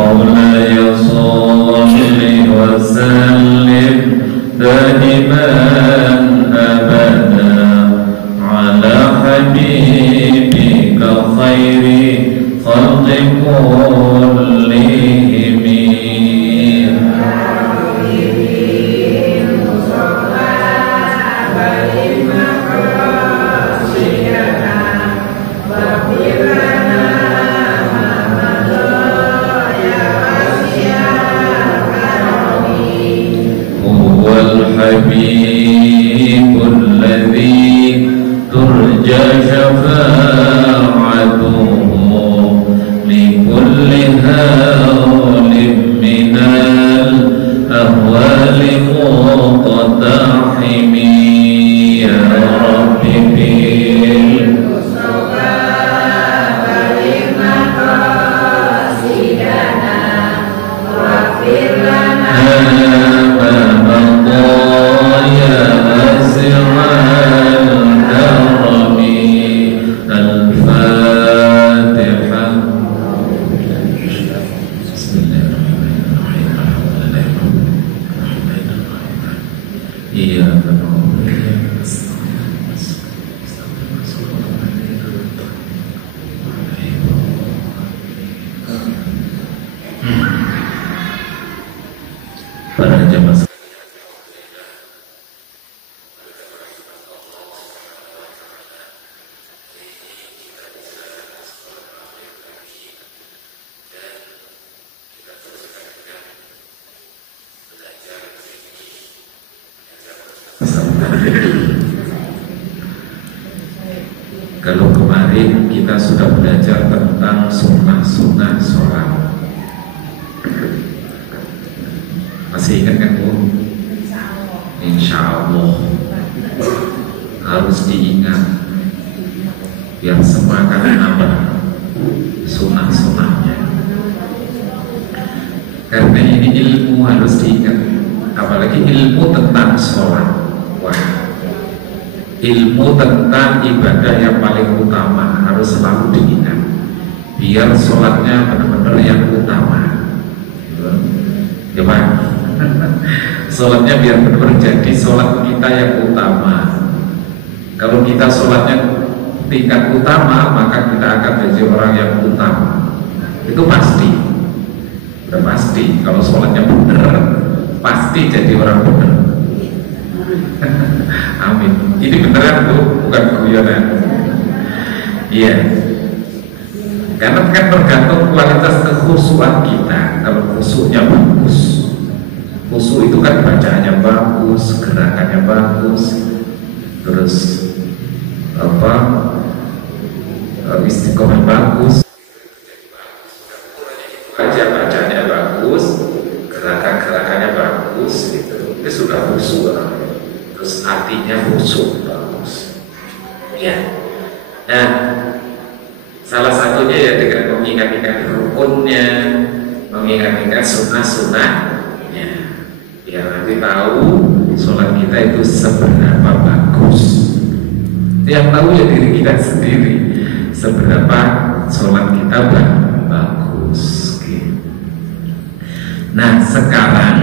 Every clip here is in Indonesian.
مولاي صل وسلم دائما أبدا على حبيبك خير خلق كلهم. الحبيب الذي ترجى شفاعته لكل هول من الأهوال مقتحم. يا رب بالمصطفى بلغ مقاصدنا واغفر لنا para jemaah. Kalau kemarin kita sudah belajar tentang sunnah-sunnah sholat, masih ingat kan Bu? Insya Allah harus diingat biar semangat nambah sunnah-sunnahnya. Karena ini ilmu harus diingat, apalagi ilmu tentang sholat. Wah, ilmu tentang ibadah yang paling utama harus selalu diingat biar sholatnya benar-benar yang utama. Gimana? Sholatnya biar benar-benar jadi sholat kita yang utama. Kalau kita sholatnya tingkat utama, maka kita akan jadi orang yang utama. Itu pasti, udah pasti. Kalau sholatnya benar, pasti jadi orang benar. Amin. Ini beneran Bu, bukan guyonan. Iya. Karena kan tergantung kualitas kekhusyuan kita. Kalau khusyuknya bagus, khusyuk itu kan bacaannya bagus, gerakannya bagus, terus apa, istiqomah bagus, bacaannya bagus, gerakannya bagus, itu sudah khusyuk. Terus artinya khusyuk bagus. Ya. Nah, salah satunya ya dengan mengingat-ingat rukunnya, mengingat-ingat sunnah-sunnahnya, biar nanti tahu sholat kita itu seberapa bagus. Yang tahu ya diri kita sendiri, seberapa sholat kita bagus. Nah, sekarang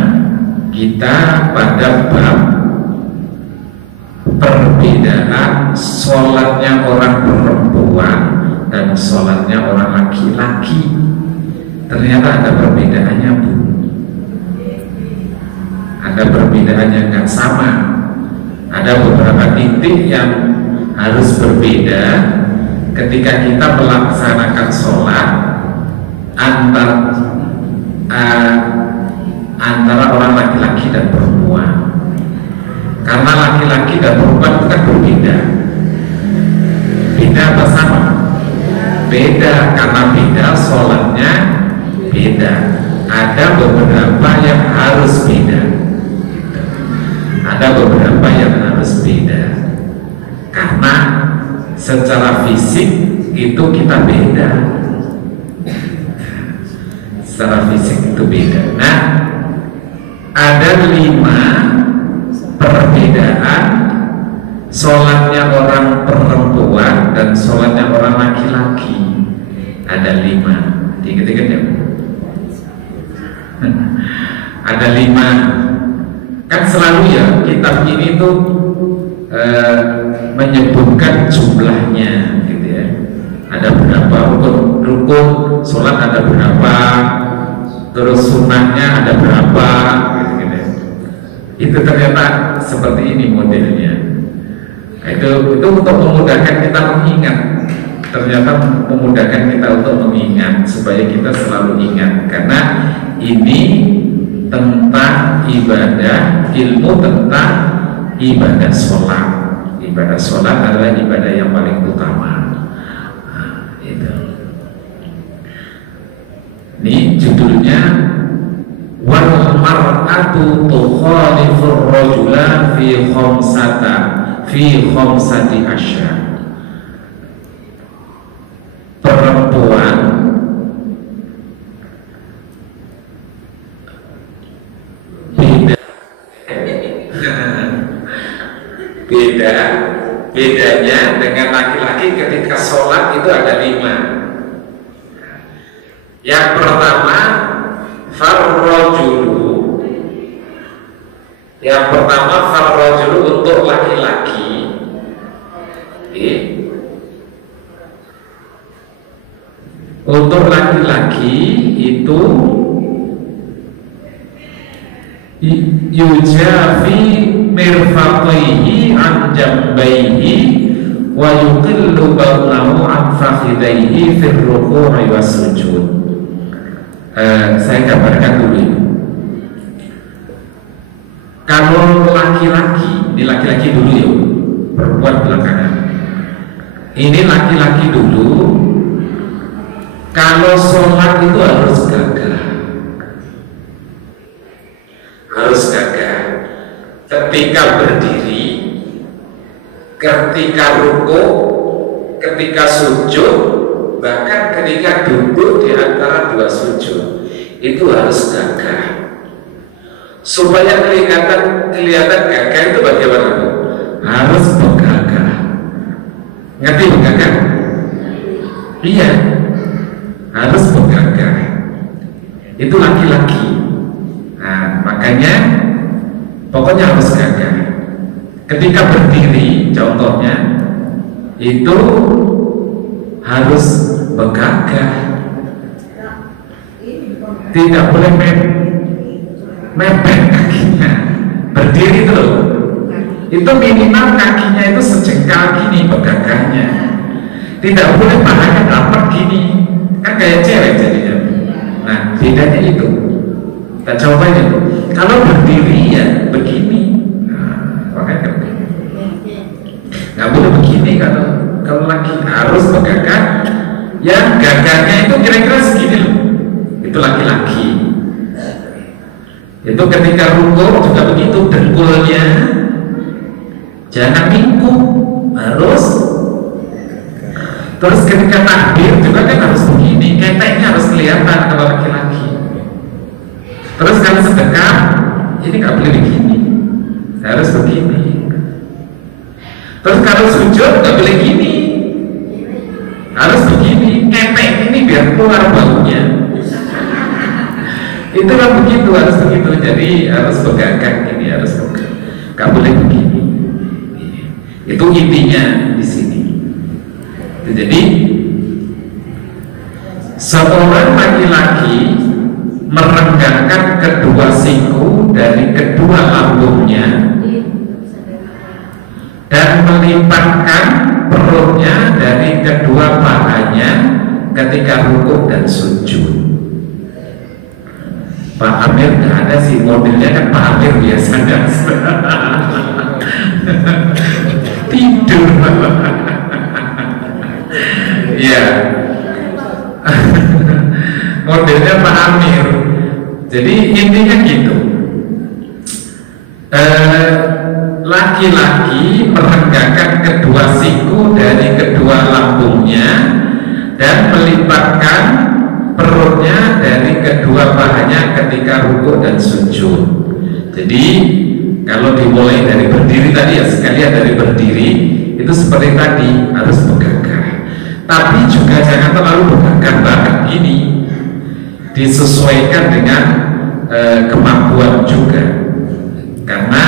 kita pada bab perbedaan sholatnya orang perempuan dan sholatnya orang laki-laki. Ternyata ada perbedaannya Bu, ada perbedaan yang nggak sama. Ada beberapa titik yang harus berbeda ketika kita melaksanakan sholat antara orang laki-laki dan perempuan. Karena laki-laki dan perempuan itu kan berbeda. Beda apa sama? Beda, karena beda sholatnya beda. Ada beberapa yang harus beda. Ada beberapa yang harus beda. Karena secara fisik itu kita beda. Secara fisik itu beda. Nah, ada 5 perbedaan sholatnya orang perempuan dan sholatnya orang laki-laki. Ada 5. Ingat-ingat ya? ada 5. Kan selalu ya kitab ini tuh menyebutkan jumlahnya gitu ya. Ada berapa rukun sholat, ada berapa, terus sunnahnya ada berapa gitu. Itu ternyata seperti ini modelnya. Itu untuk memudahkan kita mengingat. Ternyata memudahkan kita untuk mengingat supaya kita selalu ingat, karena ini tentang ibadah, ilmu tentang ibadah sholat. Ibadah sholat adalah ibadah yang paling utama. Itu. Ini judulnya wal mar'atu tukhalifur rajula fi khamsati asyar. Perempuan bedanya dengan laki-laki ketika sholat itu ada 5. Yang pertama farrajulu. Yang pertama farrajulu untuk laki-laki. Untuk laki-laki itu yujafi mirfaqaihi an jambaihi wa yuqillu bawnahu an fakhidaihi fir ruku'i was sujud. Saya gambarkan dulu. Kalau laki-laki, ini laki-laki dulu ya, perempuan belakangan. Ini laki-laki dulu. Kalau sholat itu harus gagah, ketika berdiri, ketika rukuk, ketika sujud, bahkan ketika duduk di antara 2 sujud, itu harus gagah. Supaya kelihatan gagah itu bagaimana? Harus bergagah. Ngerti bergagah? Iya, harus bergagah. Itu laki-laki. Nah, makanya pokoknya harus gagah. Ketika berdiri, contohnya itu harus bergagah. Tidak boleh mepet kakinya. Berdiri itu loh. Itu minimal kakinya itu sejengkal gini bergagahnya. Tidak boleh pahanya rapat gini. Kan kayak cewek jadinya. Nah, bedanya itu. Kita coba itu. Kalau berdiri ya begini. Nah, makanya begini. Nggak boleh begini kalau lagi harus bergagah. Yang gagahnya itu kira-kira segini loh. Itu laki-laki. Itu ketika rukuk juga begitu, dengkulnya jangan minggu, harus. Terus ketika takbir juga kan harus begini, keteknya harus kelihatan kalau laki-laki. Terus kalau sedekah, ini nggak boleh begini, harus begini. Terus kalau sujud nggak boleh gini, harus begini. Ketek ini biar keluar baunya. Itu kan begitu, harus begitu. Jadi harus bergagah ini, harus bergagah. Nggak boleh begini. Itu intinya di sini. Jadi seorang laki-laki merenggangkan kedua siku dari kedua lambungnya dan melipatkan perutnya dari kedua pahanya ketika rukuk dan sujud. Pak Amir nggak ada sih, modelnya kan Pak Amir biasanya tidur. Iya. Modelnya Pak Amir. Jadi intinya gitu. Laki-laki merenggangkan kedua siku dari kedua lambungnya dan melipatkan perutnya dari kedua pahanya ketika rukuk dan sujud. Jadi kalau dimulai dari berdiri tadi ya, sekalian dari berdiri itu seperti tadi harus bergagah. Tapi juga jangan terlalu bergagah banget ini. Disesuaikan dengan kemampuan juga, karena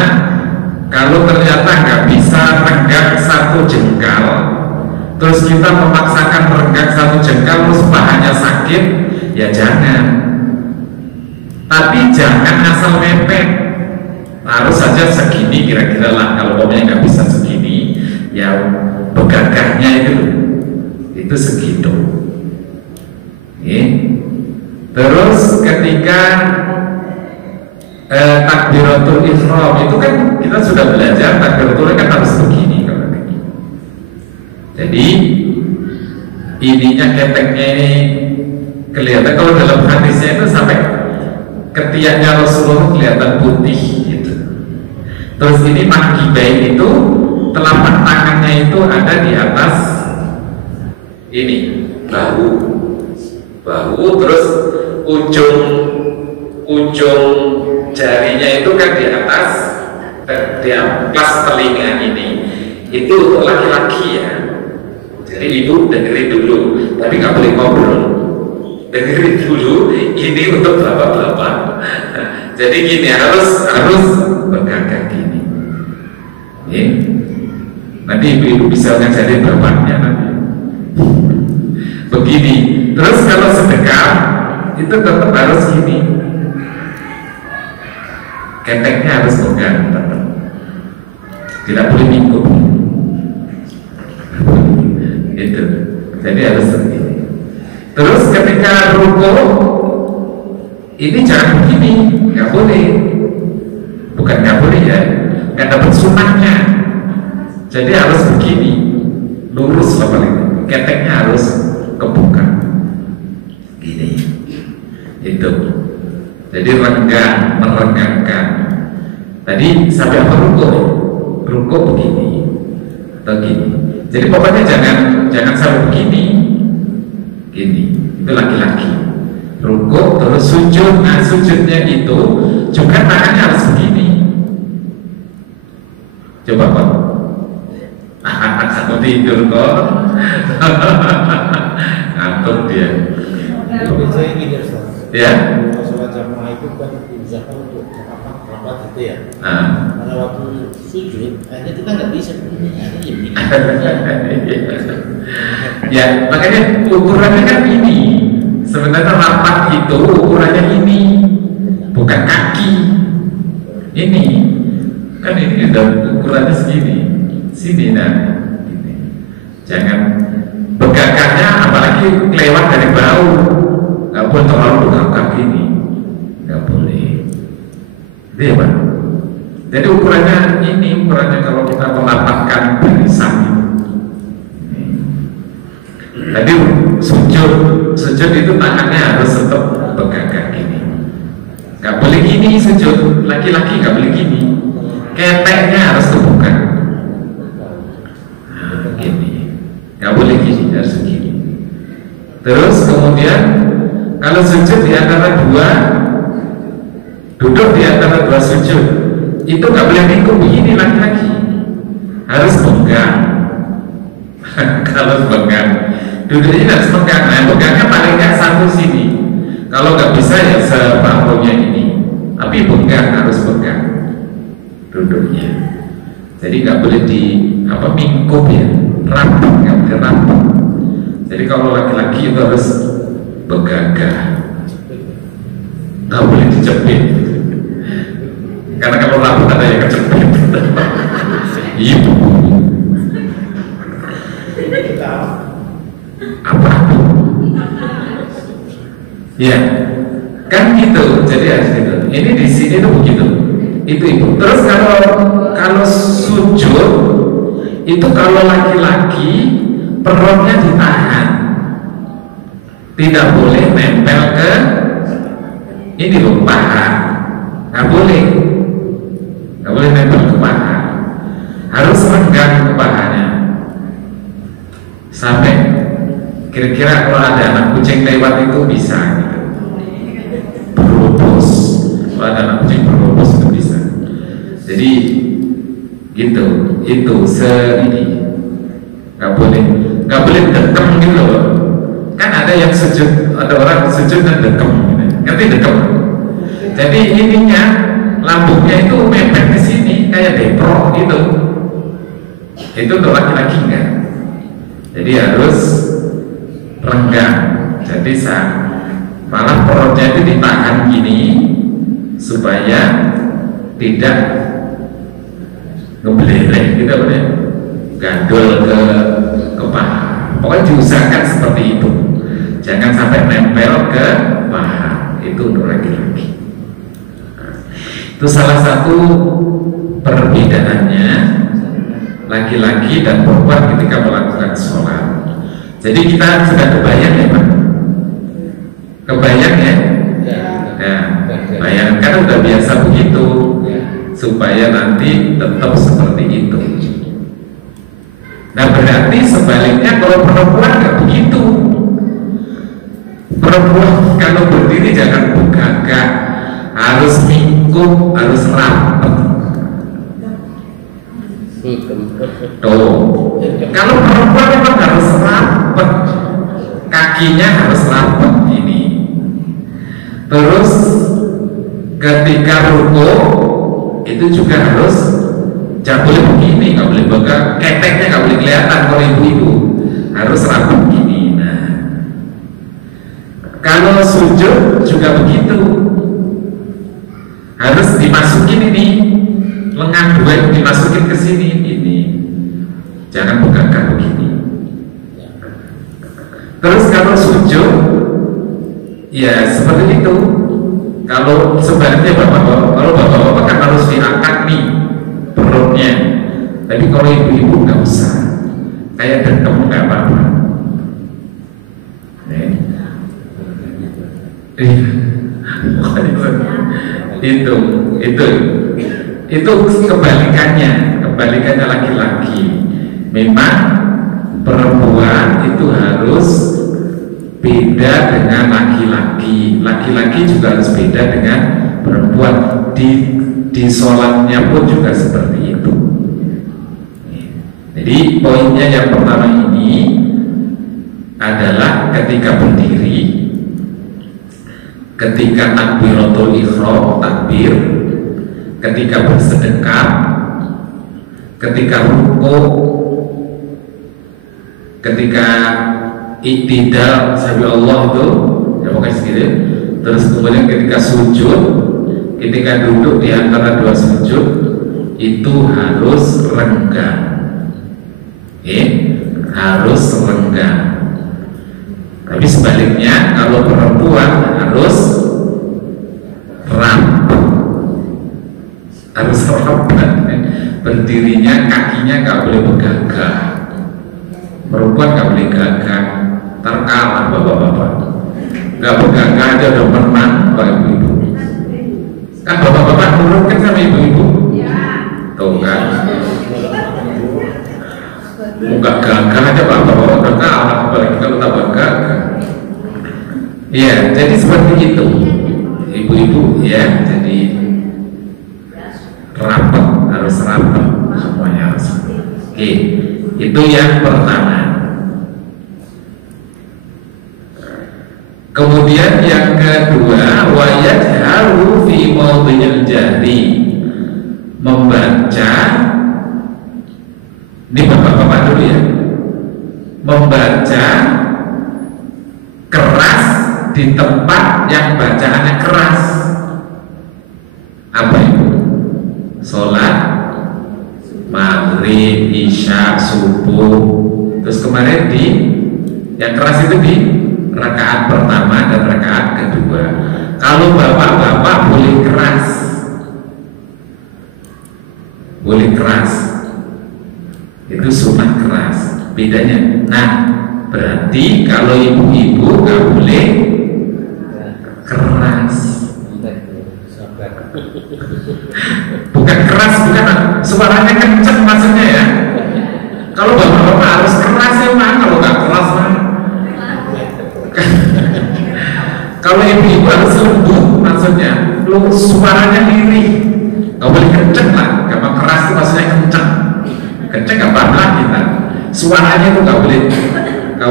kalau ternyata nggak bisa renggang satu jengkal, terus kita memaksakan renggang satu jengkal terus pahanya sakit, ya jangan. Tapi jangan asal mepet, harus saja segini kira-kira lah. Kalau pokoknya nggak bisa segini, ya begagahnya itu segitu. Terus ketika takbiratul ihram itu kan kita sudah belajar takbiratul kan harus begini kalau begini. Jadi ininya keteknya ini kelihatan, kalau dalam hadisnya itu sampai ketiaknya Rasulullah kelihatan putih gitu. Terus ini mankibain itu telapak tangannya itu ada di atas ini bahu, terus ujung jarinya itu kan di atas telinga ini. Itu untuk laki-laki ya. Jadi ibu dengerin dulu, tapi nggak boleh ngobrol. Dengerin dulu, ini untuk bapak-bapak. Jadi gini, harus bergagak gini. Nanti ibu-ibu bisa ngajarin bapaknya nanti. Begini. Terus kalau sedekah itu tetap harus gini. Keteknya harus pegang tetap. Tidak boleh minggu. Itu. Jadi harus begini. Terus ketika ruku ini jangan begini, nggak boleh. Bukan nggak boleh ya, nggak dapat sunnahnya. Jadi harus begini, lurus lah paling. Keteknya harus kebuka, gini. Itu. Jadi renggang, merenggangkan. Tadi sampai apa ruku begini, atau gini. Jadi pokoknya jangan sampai begini. Gini, itu laki-laki. Rukuk terus sujud. Nah sujudnya itu juga tangannya harus begini. Coba kok. Satu tidur kok. Ngantuk dia. Saya gini Ustaz. Ya. Sholat jamaah itu kan diusahakan untuk rapat gitu ya. Pada waktu sujud, akhirnya kita nggak bisa begini. Ya, makanya ukurannya kan ini. Sebenarnya rapat itu ukurannya ini, bukan kaki. Ini kan ini udah ukurannya segini, sini nah. Ini. Jangan begagaknya, apalagi lewat dari bau. Nggak boleh terlalu begagak ini, nggak boleh. Dia Pak. Jadi ukurannya ini, ukurannya kalau kita melapatkan barisan ini. Tadi sujud itu tangannya harus tetap begagak gini. Nggak boleh gini sujud, laki-laki nggak boleh gini. Keteknya harus terbuka. Nah, gini. Nggak boleh gini, harus gini. Terus kemudian kalau sujud di antara dua, duduk di antara dua sujud, itu nggak boleh nikung begini laki-laki, harus pegang. Kalau pegang, duduknya harus pegang. Nah, pegangnya paling nggak satu sini. Kalau nggak bisa ya separuhnya ini, tapi pegang, harus pegang duduknya. Jadi nggak boleh di mingkup ya, rapat, nggak boleh rapat. Jadi kalau laki-laki itu harus begagah, nggak boleh dicepit. Karena kalau rambut ada yang kecepit. Ibu. Apa? Ya, kan gitu. Jadi harus gitu. Ini di sini tuh begitu. Itu ibu. Terus kalau sujud itu kalau laki-laki perutnya ditahan, tidak boleh nempel ke ini loh paha, nggak boleh nempel ke paha, harus renggang ke pahanya sampai kira-kira kalau ada anak kucing lewat itu bisa gitu. Berlubus, kalau ada anak kucing berlubus itu bisa. Jadi gitu, itu ini nggak boleh dekem gitu loh. Kan ada yang sujud, ada orang sujud dan dekem, ngerti dekem? jadi ininya lambungnya itu mepet ke sini kayak depro gitu. Itu untuk laki-laki enggak. Jadi harus renggang. Jadi malah perutnya itu ditahan gini supaya tidak ngebeleleh gitu ya, gandul ke paha. Pokoknya diusahakan seperti itu, jangan sampai nempel ke paha. Itu untuk laki-laki. Itu salah satu perbedaannya laki-laki dan perempuan ketika melakukan sholat. Jadi kita sudah kebayang ya Pak? Kebayang ya? Ya, bayangkan udah biasa begitu, supaya nanti tetap seperti itu. Nah berarti sebaliknya kalau perempuan nggak begitu. Perempuan kalau berdiri jangan begagah, harus mingkuk, harus rapat. Tuh, kalau perempuan memang harus rapat, kakinya harus rapat ini. Terus ketika ruku itu juga harus jangan boleh begini, nggak boleh begak, keteknya nggak boleh kelihatan kalau ibu-ibu, harus rapat begini. Nah, kalau sujud juga begitu, harus dimasukin ini lengan dua, dimasukin ke sini ini, jangan begak begini. Terus kalau sujud ya seperti itu. Kalau sebaliknya bapak-bapak, kalau bapak-bapak kan harus diangkat nih perutnya. Tapi kalau ibu-ibu nggak usah, kayak dengkem nggak apa-apa. Itu kebalikannya laki-laki. Memang perempuan itu harus beda dengan laki-laki. Laki-laki juga harus beda dengan perempuan. Di sholatnya pun juga seperti itu. Jadi poinnya yang pertama ini adalah ketika berdiri, ketika takbiratul ihram, takbir, ketika bersedekah, ketika rukuk, ketika iktidal sami Allah itu ya pokoknya segitu. Terus kemudian ketika sujud, ketika duduk di antara dua sujud itu harus renggang, harus renggang. Tapi sebaliknya kalau perempuan harus rapat, harus rapat. Berdirinya kakinya nggak boleh begagah. Perempuan nggak boleh gagah, terkalah bapak-bapak. Nggak begagah aja udah menang bapak ibu-ibu. Kan bapak-bapak nurut kan sama ibu-ibu? Tuh kan. Nggak gagah aja bapak-bapak udah kalah, apalagi kalau tambah gagah. Iya, jadi seperti itu ibu-ibu ya. Jadi rapat, harus rapat semuanya harus. Oke, itu yang pertama. Kemudian yang kedua, wayajharu fi mawdhi'il jahri, membaca. Ini bapak-bapak dulu ya, membaca keras di tempat yang bacaannya keras. Apa itu? Sholat maghrib, isya, subuh. Terus kemarin yang keras itu di rakaat pertama dan rakaat kedua. Kalau bapak-bapak boleh keras, boleh keras. Itu sunnah keras, bedanya. Nah, berarti kalau ibu-ibu nggak boleh keras. Bukan keras, bukan suaranya kenceng maksudnya ya. Kalau bapak-bapak harus keras ya Pak, kalau nggak keras mah. Kalau ibu-ibu harus lembut maksudnya, suaranya lirih, nggak boleh kenceng lah. Kalau keras itu maksudnya kenceng. Kenceng apa kita? Suaranya itu nggak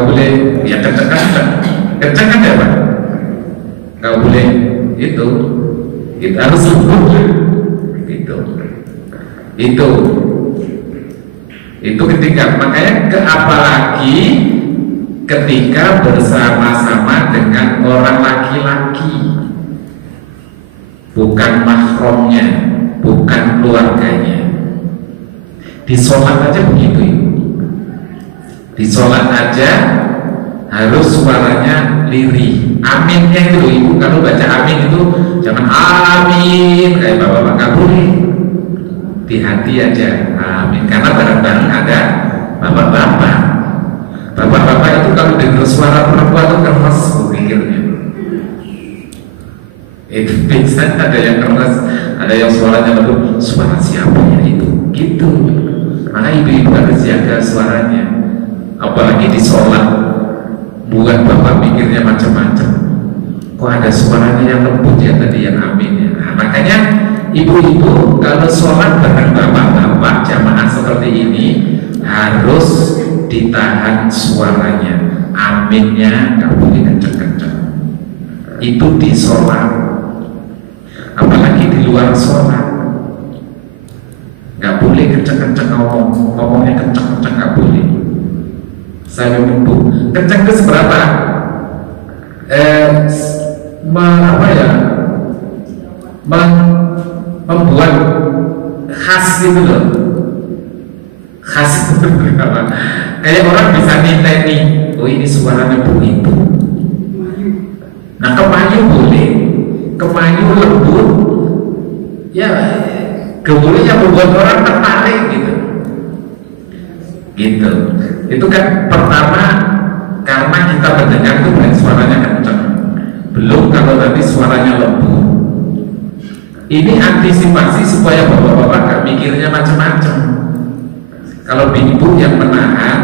boleh ya kenceng kan ya Pak? Nggak boleh itu Itu harus lembut. Itu ketika, makanya apalagi ketika bersama-sama dengan orang laki-laki, bukan mahramnya, bukan keluarganya. Di sholat aja begitu. Di sholat aja harus suaranya lirih. Aminnya itu ibu, kalau baca amin itu jangan amin kayak bapak-bapak, nggak boleh. Di hati aja amin, karena bareng-bareng ada bapak-bapak. Bapak-bapak itu kalau dengar suara perempuan itu keras pikirnya. Itu bisa ada yang keras, ada yang suaranya lembut. Suara siapa ya itu? Gitu. Maka ibu-ibu harus jaga suaranya. Apalagi di sholat, bukan bapak mikirnya macam-macam. Kok ada suaranya yang lembut ya tadi yang amin ya. Nah, makanya ibu-ibu kalau sholat bareng bapak-bapak jamaah seperti ini harus ditahan suaranya, aminnya nggak boleh kenceng-kenceng. Itu di sholat, apalagi di luar sholat nggak boleh kenceng-kenceng ngomongnya kenceng-kenceng nggak boleh. Saya ibu kenceng itu seberapa? Membuat khas gitu loh. Khas itu berapa? Kayak orang bisa niteni, oh ini suaranya begitu. Nah kemayu boleh, kemayu lembut, ya boleh yang membuat orang tertarik gitu. Gitu. Itu kan pertama karena kita mendengar itu bukan suaranya kencang, belum kalau nanti suaranya lembut. Ini antisipasi supaya bapak-bapak gak mikirnya macam-macam. Kalau ibu yang menahan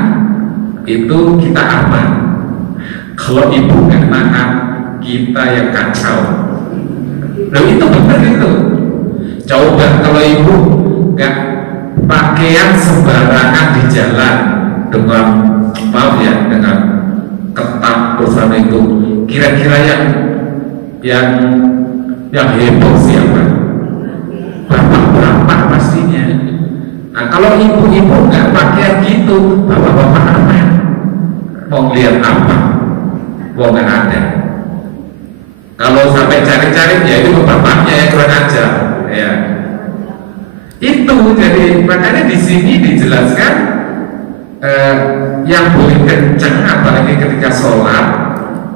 itu kita aman. Kalau ibu gak menahan kita yang kacau. Loh itu benar itu. Coba kalau ibu gak pakaian sembarangan di jalan dengan maaf ya, dengan ketat bersama itu, kira-kira yang heboh siapa? Bapak-bapak pastinya. Nah kalau ibu-ibu nggak pakaian gitu, bapak-bapak aman. Mau lihat apa? Mau nggak ada. Kalau sampai cari-cari ya itu bapaknya yang kurang ajar, ya. Itu jadi makanya di sini dijelaskan yang boleh kencang apalagi ketika sholat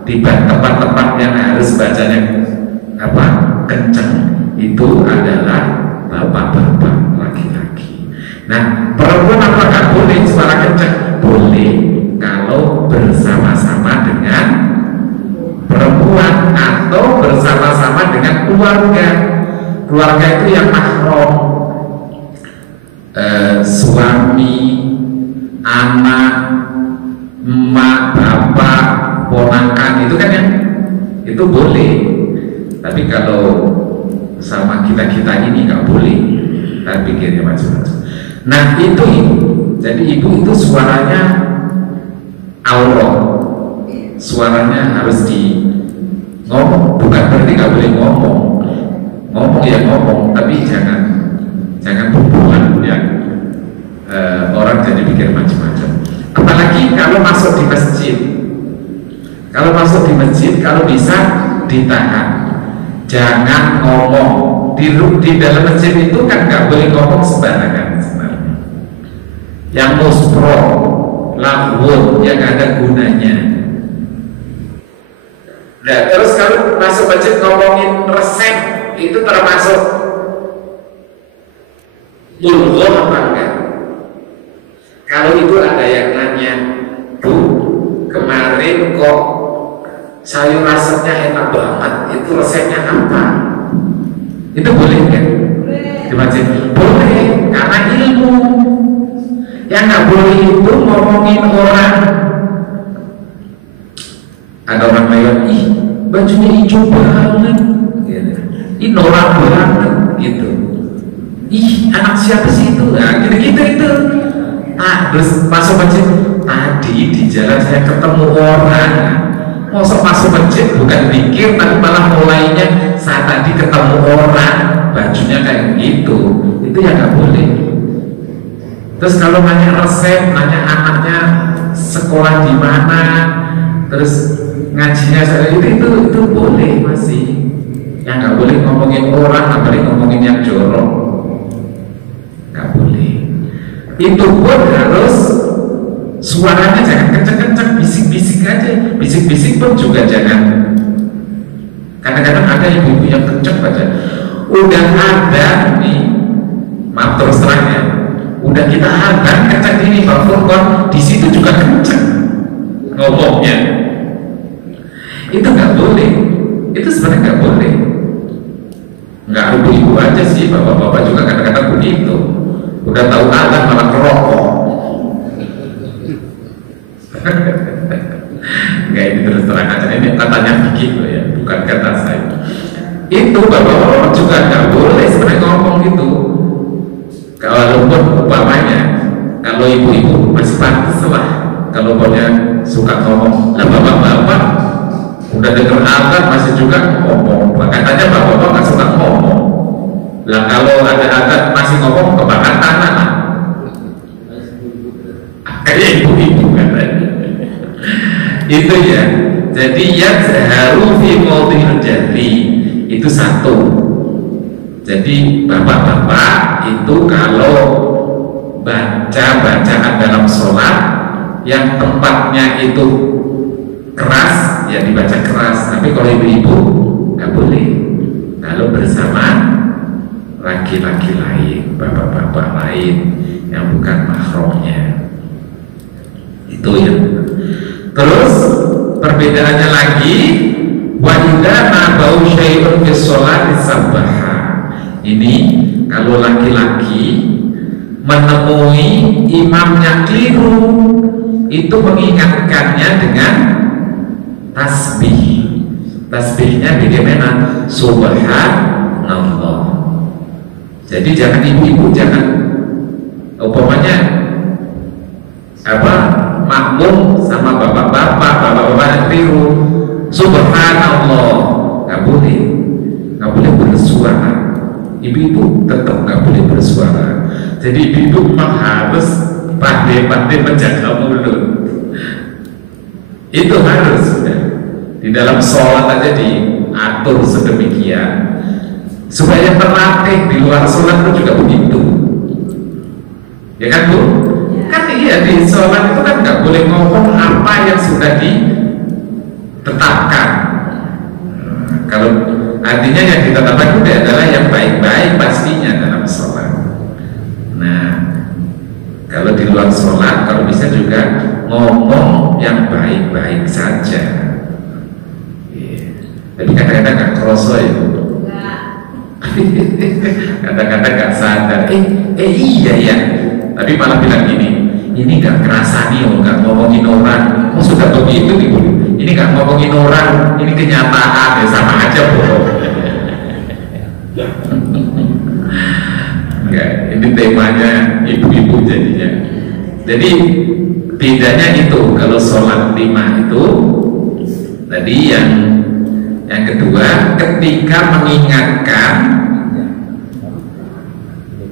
di tempat-tempat yang harus bacanya kencang itu adalah bapak-bapak laki-laki. Nah perempuan apakah boleh suara kencang? Boleh kalau bersama-sama dengan perempuan atau bersama-sama dengan keluarga. Keluarga itu yang mahram, suami, anak, emak, bapak, ponakan, itu kan yang itu boleh. Tapi kalau sama kita-kita ini nggak boleh. Saya pikirnya macam-macam. Nah itu ibu. Jadi ibu itu suaranya aurat. Suaranya harus di ngomong, bukan berarti nggak boleh ngomong. Ngomong ya ngomong, tapi jangan berbuat yang orang jadi pikir macam-macam. Apalagi kalau masuk di masjid. Kalau masuk di masjid, kalau bisa ditahan. Jangan ngomong di dalam masjid itu kan nggak boleh ngomong sembarangan sebenarnya. Yang muspro, lahwun, yang ada gunanya. Nah, terus kalau masuk masjid ngomongin resep itu termasuk lulur apa enggak? Kalau itu ada yang nanya, Bu, kemarin kok sayur asemnya enak banget, itu resepnya apa? Itu boleh kan? Di masjid boleh, karena ilmu. Yang nggak boleh itu ngomongin orang. Ada orang lewat, ih bajunya hijau banget, gitu. Ih norak banget, gitu. Ih anak siapa sih itu? Nah, gitu-gitu itu. Nah, terus masuk masjid, tadi di jalan saya ketemu orang. Mosok masuk masjid bukan pikir, tapi malah mulainya saat tadi ketemu orang bajunya kayak gitu, itu ya nggak boleh. Terus kalau nanya resep, nanya anaknya sekolah di mana, terus ngajinya itu boleh masih. Yang nggak boleh ngomongin orang, apalagi ngomongin yang jorok, nggak boleh. Itu pun harus suaranya jangan kenceng-kenceng, bisik-bisik aja. Bisik-bisik pun juga jangan. Kadang-kadang ada ibu-ibu yang kenceng aja. Udah ada nih, maaf terus terangnya, udah kita ada kenceng ini Pak Furqon, di situ juga kenceng ngomongnya. Itu nggak boleh. Itu sebenarnya nggak boleh. Nggak ibu-ibu aja sih, bapak-bapak juga kadang-kadang begitu. Udah tahu azan malah kerokok. Enggak, ini terus terang aja, ini katanya begitu ya, bukan kata saya. Itu bapak-bapak juga nggak boleh sebenarnya ngomong gitu. Walaupun umpamanya, kalau ibu-ibu masih pantas lah, kalau pokoknya suka ngomong. Lah bapak-bapak udah denger azan masih juga ngomong. Katanya bapak-bapak nggak suka ngomong. Lah kalau ada azan masih ngomong, kebakar tanah lah. Kayak ibu-ibu katanya. Itu ya. Jadi yang harus dimodil jadi itu satu. Jadi bapak-bapak itu kalau baca bacaan dalam sholat yang tempatnya itu keras ya dibaca keras. Tapi kalau ibu-ibu nggak boleh. Kalau bersama laki-laki lain, bapak-bapak lain yang bukan mahramnya, itu ya. Terus perbedaannya lagi, wa idza ma bau syai'un fi sholati sabbaha. Ini kalau laki-laki menemui imamnya keliru, itu mengingatkannya dengan tasbih. Tasbihnya bagaimana? Subhanallah. Jadi jangan ibu-ibu, jangan umpamanya makmum sama bapak-bapak yang keliru, subhanallah, nggak boleh bersuara. Ibu-ibu tetap nggak boleh bersuara. Jadi ibu-ibu memang harus pandai-pandai menjaga mulut. Itu harus sudah di dalam sholat aja diatur sedemikian supaya terlatih. Di luar sholat pun juga begitu, ya kan Bu? Kan iya, di sholat itu kan nggak boleh ngomong apa yang sudah ditetapkan. Kalau artinya yang ditetapkan itu adalah yang baik-baik pastinya dalam sholat. Nah, kalau di luar sholat, kalau bisa juga ngomong yang baik-baik saja. Tapi kadang-kadang nggak kroso ya Bu. Kadang-kadang nggak sadar. Iya ya. Tapi malah bilang gini, ini gak kerasa nih, gak ngomongin orang. Oh sudah begitu nih Bu, ini gak ngomongin orang, ini kenyataan ya, sama aja bohong. Enggak, ini temanya ibu-ibu jadinya. Jadi bedanya itu, kalau sholat 5 itu tadi yang kedua, ketika mengingatkan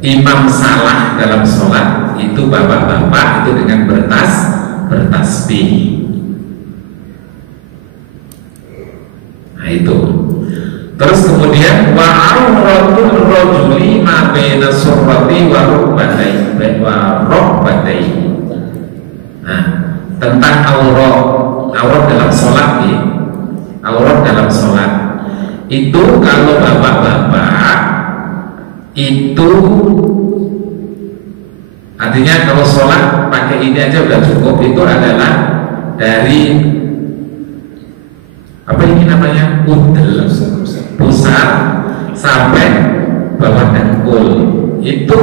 imam salah dalam sholat, itu bapak-bapak itu dengan bertasbih. Nah itu. Terus kemudian wa auratul rajuli ma baina surrati wa rukbatayhi. Nah, tentang aurat dalam sholat nih. Aurat dalam sholat itu kalau bapak-bapak itu artinya kalau sholat pakai ini aja udah cukup. Itu adalah dari apa ini namanya, udel, pusat sampai bawah dengkul. Itu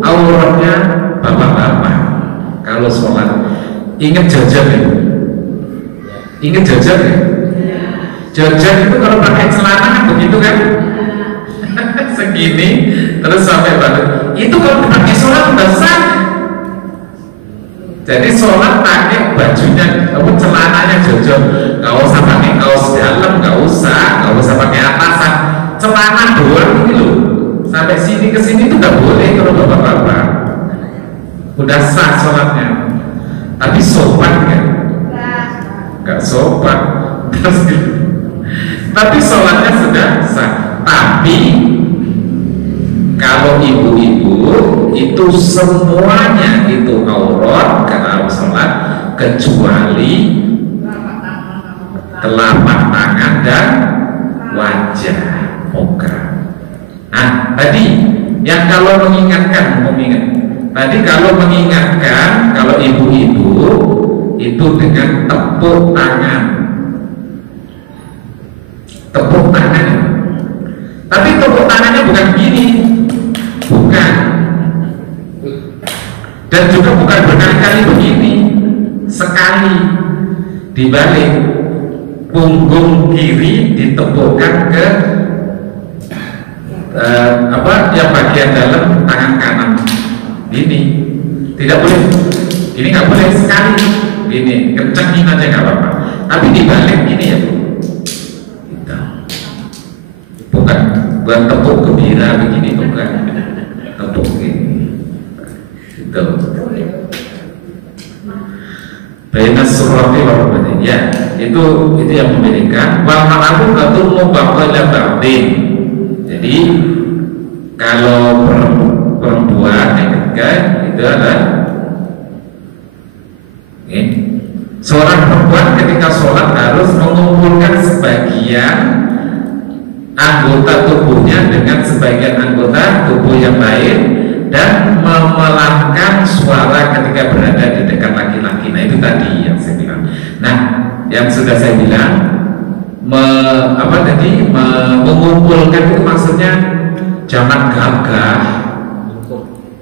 auratnya bapak-bapak kalau sholat. Ingat jajan ya? Ingat jajan ya? Jajan itu kalau pakai celana kan begitu kan? Segini terus sampai batu. Itu kalau pakai sholat udah sah. Jadi sholat pakai bajunya, celananya jojol, nggak usah pakai kaos dalam, nggak usah pakai atasan, celana doang ini loh. Sampai sini ke sini tuh nggak boleh kalau bapak-bapak. Udah sah sholatnya. Tapi sopan kan? Nggak sopan. Tapi sholatnya sudah sah. Tapi kalau ibu-ibu itu semuanya itu aurat karena sholat kecuali telapak tangan dan wajah muka. Nah tadi yang kalau mengingatkan, tadi kalau mengingatkan kalau ibu-ibu itu dengan tepuk tangan. Tapi tepuk tangannya bukan gini, bukan, dan juga bukan berkali-kali begini, sekali dibalik, punggung kiri ditepukkan ke yang bagian dalam tangan kanan, ini tidak boleh, ini nggak boleh sekali, ini kencengin aja nggak apa-apa, tapi dibalik ini ya Bu. Bukan tepuk gembira begini, bukan tepuk ini itu baina surati wa rukbatain, ya itu yang membedakan. Wal mar'atu tatummu ba'da ba'din. Jadi kalau perempuan yang ketiga itu adalah seorang perempuan ketika sholat harus mengumpulkan sebagian anggota tubuhnya dengan sebagian anggota tubuh yang lain dan memelankan suara ketika berada di dekat laki-laki. Nah itu tadi yang saya bilang. Nah yang sudah saya bilang mengumpulkan itu maksudnya jangan gagah,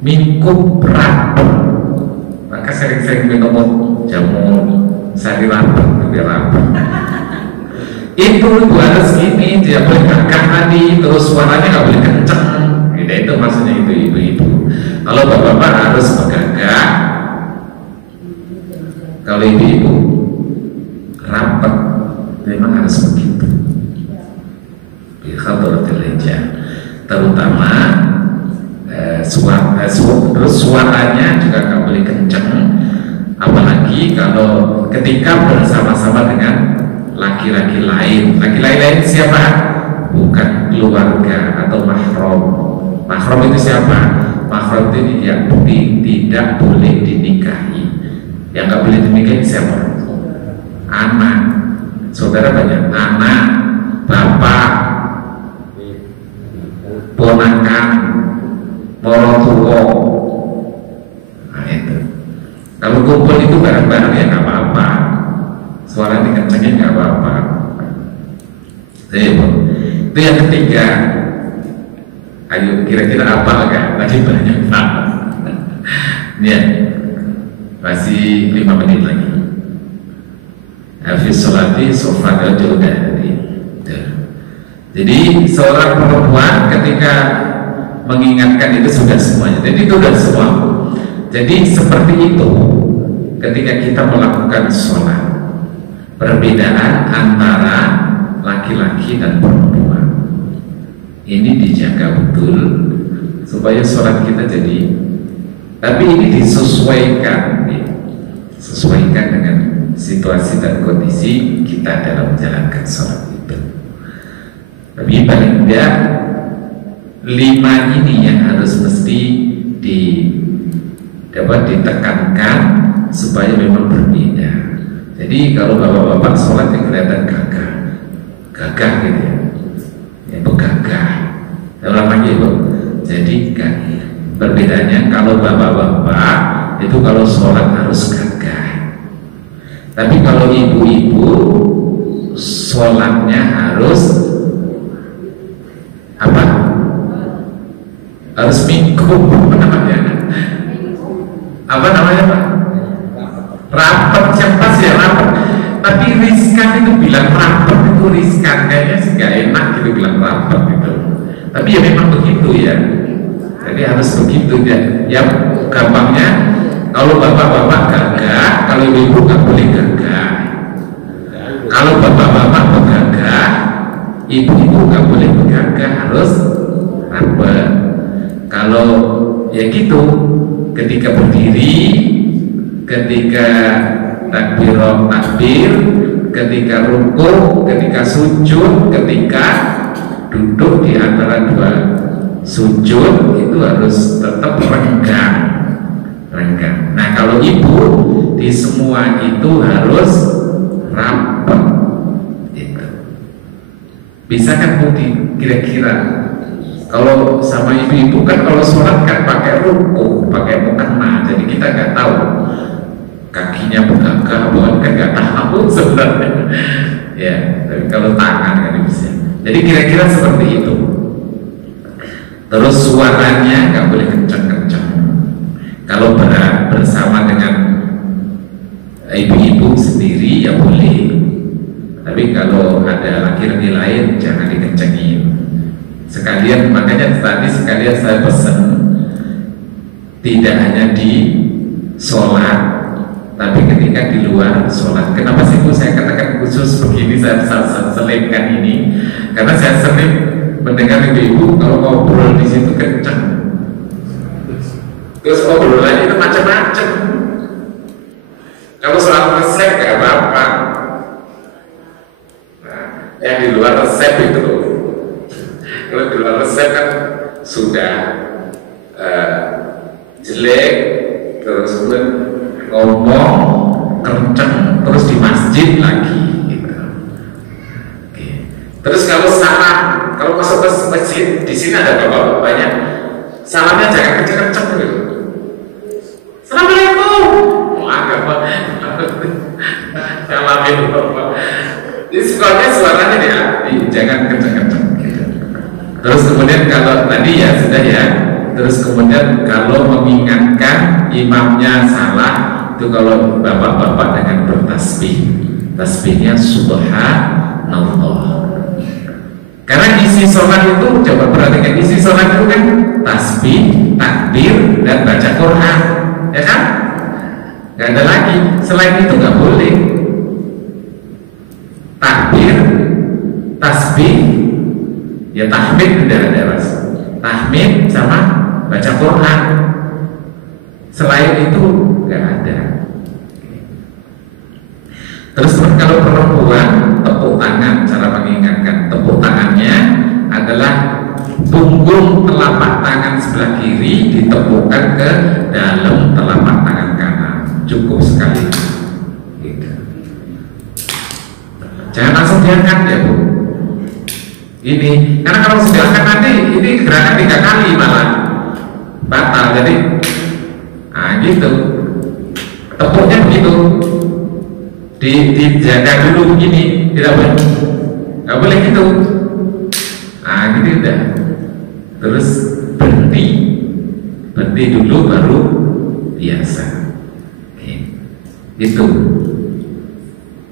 mingkup rapat. Maka sering-sering minum jamu sari rapat, biar rapat. Itu harus gini, tidak boleh gagah tadi, terus suaranya nggak boleh kenceng. Itu maksudnya itu ibu-ibu. Kalau bapak-bapak harus bergagah, kalau ibu-ibu rapat, memang harus begitu. Terutama suaranya juga nggak boleh kenceng, apalagi kalau ketika bersama-sama dengan laki-laki lain. Laki-laki lain siapa? Bukan keluarga atau mahram. Mahram itu siapa? Mahram itu yang tidak boleh dinikahi. Yang nggak boleh dinikahi siapa? Anak, saudara banyak, anak, bapak, ponakan, morotuo. Nah itu. Kalau kumpul itu bareng-bareng ya nggak apa-apa. Suara dikencengin nggak apa-apa. Itu yang ketiga. Ayo kira-kira apa kan? Tadi banyak banget. Ya, masih 5 menit lagi. Hafiz sholati sofada jodari. Jadi seorang perempuan ketika mengingatkan itu sudah semuanya. Jadi itu sudah semua. Jadi seperti itu ketika kita melakukan sholat. Perbedaan antara laki-laki dan perempuan ini dijaga betul supaya sholat kita jadi, tapi ini disesuaikan dengan situasi dan kondisi kita dalam menjalankan sholat itu. Tapi paling tidak 5 ini yang harus mesti dapat ditekankan supaya memang berbeda. Jadi kalau bapak-bapak sholat yang kelihatan gagah gitu ya, itu gagah. Dalam lagi itu, jadi perbedaannya kalau bapak-bapak itu kalau sholat harus gagah. Tapi kalau ibu-ibu sholatnya harus apa? Harus mingkum, apa namanya Pak? Rapat, siapa sih rapat? Tapi riskan itu bilang rapat itu riskan, kayaknya sih gak enak gitu bilang rapat gitu. Tapi ya memang begitu ya. Jadi harus begitu ya. Yang gampangnya Kalau bapak-bapak gagah, kalau ibu nggak boleh gagah. Kalau bapak-bapak bergagah, ibu-ibu nggak boleh bergagah, harus rapet. Kalau ya gitu, ketika berdiri, ketika takbir, ketika rukuk, ketika sujud, ketika duduk di antara dua sujud itu harus tetap renggang. Nah kalau ibu di semua itu harus rapat. Gitu. Bisa kan Budi kira-kira kalau sama ibu-ibu kan kalau sholat kan pakai ruku, pakai mukena, jadi kita nggak tahu kakinya begagah, bukan kan nggak tahu sebenarnya. Ya, tapi kalau tangan kan bisa. Jadi kira-kira seperti itu. Terus suaranya nggak boleh kencang-kencang. Kalau bersama dengan ibu-ibu sendiri ya boleh. Tapi kalau ada laki-laki lain jangan dikencengin. Sekalian, makanya tadi sekalian saya pesan tidak hanya di sholat, tapi ketika di luar sholat. Kenapa sih Bu saya katakan khusus begini, saya selipkan ini? Karena saya sering mendengar ibu-ibu kalau ngobrol di situ kencang. Terus obrolan itu macam-macam. Kalau soal resep gak apa-apa. Nah, yang di luar resep itu loh. Kalau di luar resep kan sudah jelek, terus ngomong kenceng, terus di masjid lagi gitu. Oke. Terus kalau salam, kalau masuk ke masjid, di sini ada bapak-bapaknya, salamnya jangan kenceng-kenceng gitu. Assalamualaikum. Oh, agak apa? Salamin bapak. Jadi sekolahnya suaranya jangan kenceng-kenceng gitu. Terus kemudian kalau tadi ya sudah ya. Terus kemudian kalau mengingatkan imamnya salah itu kalau bapak-bapak dengan bertasbih, tasbihnya subhanallah. Karena isi sholat itu coba perhatikan, isi sholat itu kan tasbih, takbir dan baca Quran, ya kan? Gak ada lagi. Selain itu nggak boleh. Takbir, tasbih, ya tahmid udah ada mas. Tahmid sama baca Quran. Selain itu nggak ada. Terus kalau perempuan tepuk tangan, cara mengingatkan tepuk tangannya adalah punggung telapak tangan sebelah kiri ditepukkan ke dalam telapak tangan kanan, cukup sekali. Gitu. Jangan langsung diangkat ya Bu. Ini karena kalau sudah angkat nanti ini gerakan 3 kali malah batal. Jadi, gitu. Tepuknya begitu. Dijaga dulu begini, tidak boleh, nggak boleh gitu. Gitu udah. Terus berhenti dulu baru biasa. Itu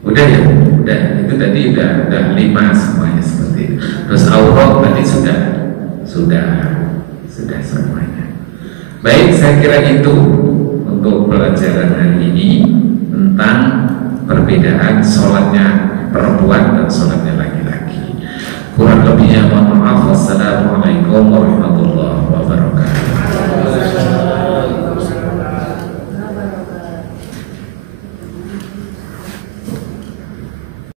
udah ya, udah itu tadi udah 5 semuanya seperti itu. Terus aurat tadi sudah semuanya. Baik, saya kira itu untuk pelajaran hari ini tentang perbedaan sholatnya perempuan dan sholatnya laki-laki. Kurang lebihnya mohon maaf. Wassalamualaikum warahmatullahi wabarakatuh.